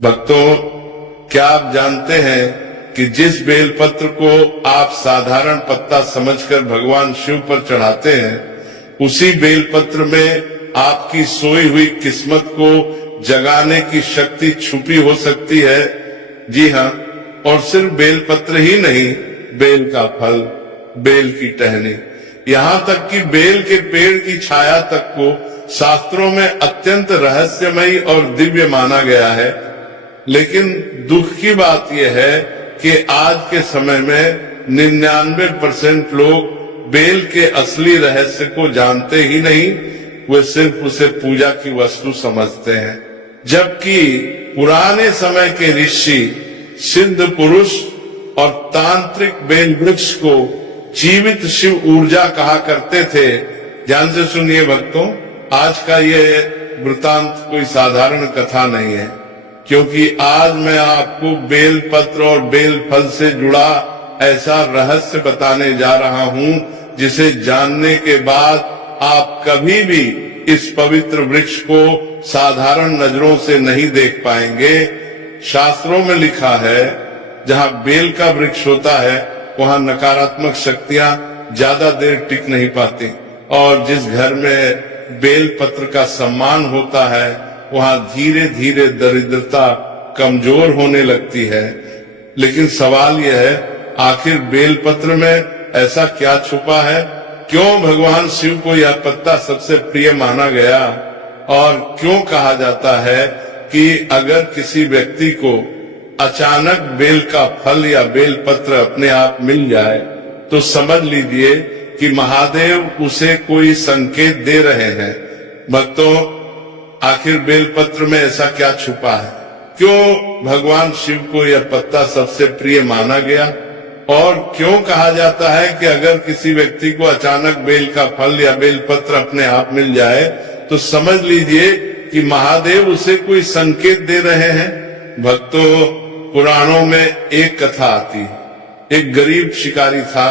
भक्तों, क्या आप जानते हैं कि जिस बेलपत्र को आप साधारण पत्ता समझकर भगवान शिव पर चढ़ाते हैं, उसी बेलपत्र में आपकी सोई हुई किस्मत को जगाने की शक्ति छुपी हो सकती है। जी हाँ, और सिर्फ बेलपत्र ही नहीं, बेल का फल, बेल की टहनी, यहाँ तक कि बेल के पेड़ की छाया तक को शास्त्रों में अत्यंत रहस्यमयी और दिव्य माना गया है। लेकिन दुख की बात यह है कि आज के समय में 99% लोग बेल के असली रहस्य को जानते ही नहीं, वे सिर्फ उसे पूजा की वस्तु समझते हैं। जबकि पुराने समय के ऋषि, सिद्ध पुरुष और तांत्रिक बेल वृक्ष को जीवित शिव ऊर्जा कहा करते थे। ध्यान से सुनिए भक्तों, आज का ये वृतांत कोई साधारण कथा नहीं है, क्योंकि आज मैं आपको बेल पत्र और बेल फल से जुड़ा ऐसा रहस्य बताने जा रहा हूं, जिसे जानने के बाद आप कभी भी इस पवित्र वृक्ष को साधारण नजरों से नहीं देख पाएंगे। शास्त्रों में लिखा है, जहां बेल का वृक्ष होता है वहां नकारात्मक शक्तियां ज्यादा देर टिक नहीं पाती, और जिस घर में बेल पत्र का सम्मान होता है वहां धीरे धीरे दरिद्रता कमजोर होने लगती है। लेकिन सवाल यह है, आखिर बेल पत्र में ऐसा क्या छुपा है? क्यों भगवान शिव को यह पत्ता सबसे प्रिय माना गया? और क्यों कहा जाता है कि अगर किसी व्यक्ति को अचानक बेल का फल या बेल पत्र अपने आप मिल जाए तो समझ लीजिए कि महादेव उसे कोई संकेत दे रहे हैं। भक्तों, आखिर बेल पत्र में ऐसा क्या छुपा है? क्यों भगवान शिव को यह पत्ता सबसे प्रिय माना गया? और क्यों कहा जाता है कि अगर किसी व्यक्ति को अचानक बेल का फल या बेल पत्र अपने आप मिल जाए तो समझ लीजिए कि महादेव उसे कोई संकेत दे रहे हैं? भक्तों, पुराणों में एक कथा आती है। एक गरीब शिकारी था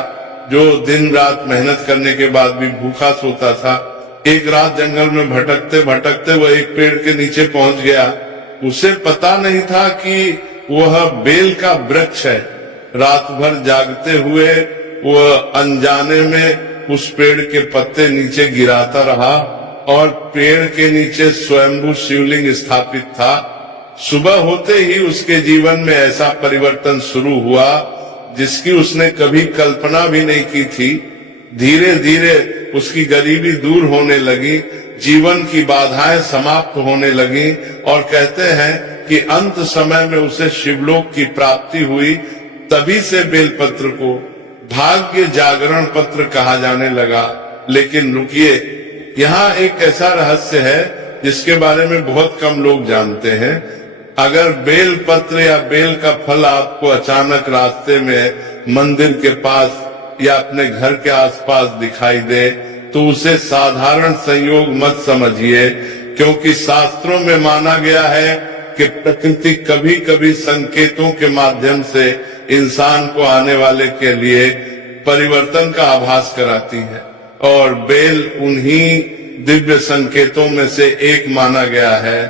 जो दिन रात मेहनत करने के बाद भी भूखा सोता था। एक रात जंगल में भटकते भटकते वह एक पेड़ के नीचे पहुंच गया। उसे पता नहीं था कि वह बेल का वृक्ष है। रात भर जागते हुए वह अनजाने में उस पेड़ के पत्ते नीचे गिराता रहा, और पेड़ के नीचे स्वयंभू शिवलिंग स्थापित था। सुबह होते ही उसके जीवन में ऐसा परिवर्तन शुरू हुआ जिसकी उसने कभी कल्पना भी नहीं की थी। धीरे धीरे उसकी गरीबी दूर होने लगी, जीवन की बाधाएं समाप्त होने लगी, और कहते हैं कि अंत समय में उसे शिवलोक की प्राप्ति हुई। तभी से बेलपत्र को भाग्य जागरण पत्र कहा जाने लगा। लेकिन रुकिए, यहाँ एक ऐसा रहस्य है जिसके बारे में बहुत कम लोग जानते हैं। अगर बेल पत्र या बेल का फल आपको अचानक रास्ते में मंदिर के पास या अपने घर के आसपास दिखाई दे तो उसे साधारण संयोग मत समझिए, क्योंकि शास्त्रों में माना गया है कि प्रकृति कभी कभी संकेतों के माध्यम से इंसान को आने वाले के लिए परिवर्तन का आभास कराती है, और बेल उन्हीं दिव्य संकेतों में से एक माना गया है।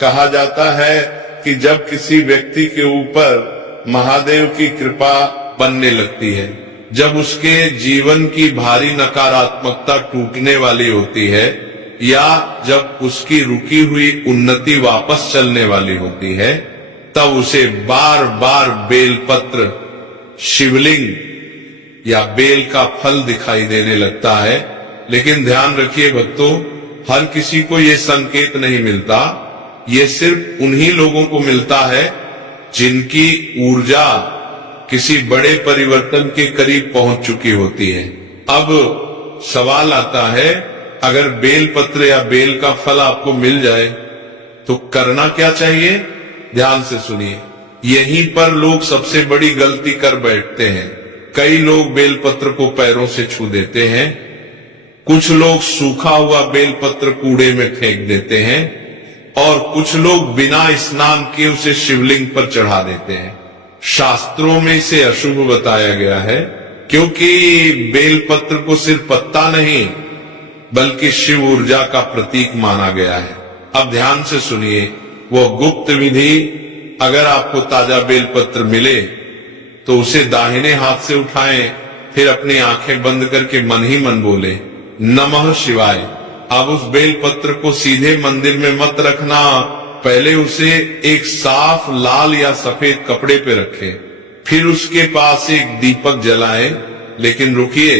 कहा जाता है कि जब किसी व्यक्ति के ऊपर महादेव की कृपा बनने लगती है, जब उसके जीवन की भारी नकारात्मकता टूटने वाली होती है, या जब उसकी रुकी हुई उन्नति वापस चलने वाली होती है, तब उसे बार बार बेलपत्र, शिवलिंग या बेल का फल दिखाई देने लगता है। लेकिन ध्यान रखिए भक्तों, हर किसी को ये संकेत नहीं मिलता। ये सिर्फ उन्हीं लोगों को मिलता है जिनकी ऊर्जा किसी बड़े परिवर्तन के करीब पहुंच चुकी होती है। अब सवाल आता है, अगर बेल पत्र या बेल का फल आपको मिल जाए तो करना क्या चाहिए? ध्यान से सुनिए, यहीं पर लोग सबसे बड़ी गलती कर बैठते हैं। कई लोग बेल पत्र को पैरों से छू देते हैं, कुछ लोग सूखा हुआ बेल पत्र कूड़े में फेंक देते हैं, और कुछ लोग बिना स्नान किए उसे शिवलिंग पर चढ़ा देते हैं। शास्त्रों में इसे अशुभ बताया गया है, क्योंकि बेल पत्र को सिर्फ पत्ता नहीं बल्कि शिव ऊर्जा का प्रतीक माना गया है। अब ध्यान से सुनिए, वह गुप्त विधि अगर आपको ताजा बेलपत्र मिले तो उसे दाहिने हाथ से उठाएं, फिर अपनी आंखें बंद करके मन ही मन बोले नमः शिवाय। अब उस बेलपत्र को सीधे मंदिर में मत रखना, पहले उसे एक साफ लाल या सफेद कपड़े पे रखें, फिर उसके पास एक दीपक जलाएं। लेकिन रुकिए,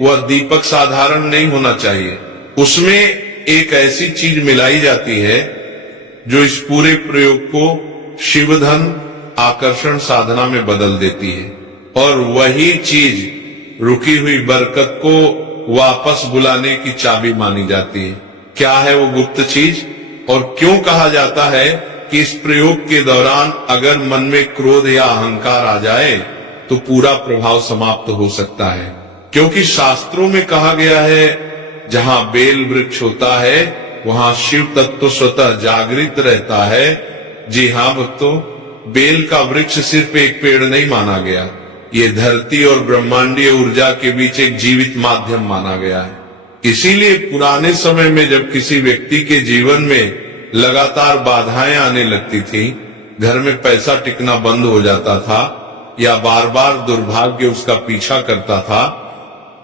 वह दीपक साधारण नहीं होना चाहिए, उसमें एक ऐसी चीज मिलाई जाती है जो इस पूरे प्रयोग को शिवधन आकर्षण साधना में बदल देती है, और वही चीज रुकी हुई बरकत को वापस बुलाने की चाबी मानी जाती है। क्या है वो गुप्त चीज, और क्यों कहा जाता है कि इस प्रयोग के दौरान अगर मन में क्रोध या अहंकार आ जाए तो पूरा प्रभाव समाप्त हो सकता है? क्योंकि शास्त्रों में कहा गया है जहां बेल वृक्ष होता है वहां शिव तत्व स्वतः जागृत रहता है। जी हाँ भक्तों, बेल का वृक्ष सिर्फ एक पेड़ नहीं माना गया, ये धरती और ब्रह्मांडीय ऊर्जा के बीच एक जीवित माध्यम माना गया है। इसीलिए पुराने समय में जब किसी व्यक्ति के जीवन में लगातार बाधाएं आने लगती थी, घर में पैसा टिकना बंद हो जाता था या बार बार दुर्भाग्य उसका पीछा करता था,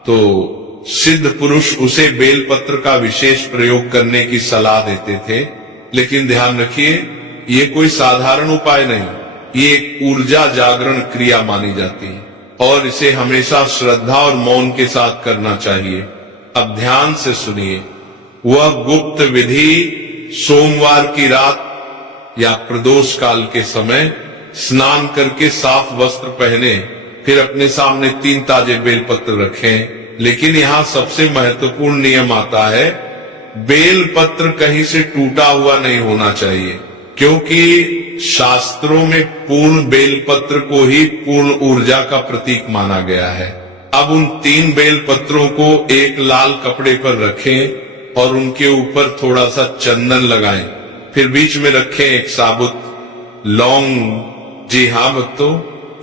तो सिद्ध पुरुष उसे बेलपत्र का विशेष प्रयोग करने की सलाह देते थे। लेकिन ध्यान रखिए, ये कोई साधारण उपाय नहीं, ये एक ऊर्जा जागरण क्रिया मानी जाती है और इसे हमेशा श्रद्धा और मौन के साथ करना चाहिए। अब ध्यान से सुनिए, वह गुप्त विधि सोमवार की रात या प्रदोष काल के समय स्नान करके साफ वस्त्र पहने, फिर अपने सामने 3 ताजे बेलपत्र रखें। लेकिन यहाँ सबसे महत्वपूर्ण नियम आता है, बेलपत्र कहीं से टूटा हुआ नहीं होना चाहिए, क्योंकि शास्त्रों में पूर्ण बेलपत्र को ही पूर्ण ऊर्जा का प्रतीक माना गया है। अब उन 3 बेलपत्रों को एक लाल कपड़े पर रखें और उनके ऊपर थोड़ा सा चंदन लगाएं, फिर बीच में रखें एक साबुत लौंग। जी हाँ भक्तों,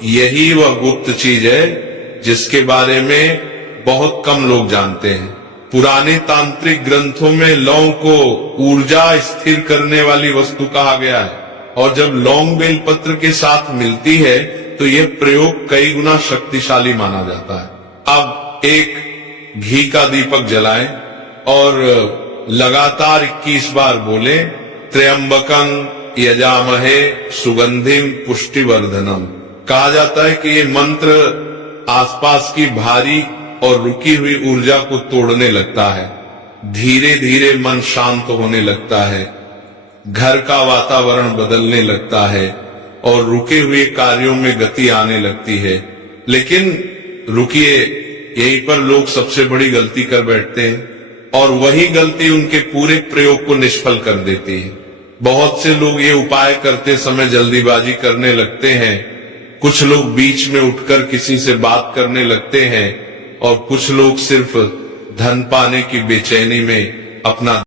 यही वह गुप्त चीज है जिसके बारे में बहुत कम लोग जानते हैं। पुराने तांत्रिक ग्रंथों में लौंग को ऊर्जा स्थिर करने वाली वस्तु कहा गया है, और जब लौंग बेलपत्र के साथ मिलती है तो यह प्रयोग कई गुना शक्तिशाली माना जाता है। अब एक घी का दीपक जलाएं और लगातार 21 बार बोले त्र्यंबकं यजामहे सुगंधिम पुष्टिवर्धनम। कहा जाता है कि ये मंत्र आसपास की भारी और रुकी हुई ऊर्जा को तोड़ने लगता है, धीरे धीरे मन शांत होने लगता है, घर का वातावरण बदलने लगता है और रुके हुए कार्यों में गति आने लगती है। लेकिन रुकिए, यहीं पर लोग सबसे बड़ी गलती कर बैठते हैं और वही गलती उनके पूरे प्रयोग को निष्फल कर देती है। बहुत से लोग ये उपाय करते समय जल्दीबाजी करने लगते हैं, कुछ लोग बीच में उठकर किसी से बात करने लगते हैं और कुछ लोग सिर्फ धन पाने की बेचैनी में अपना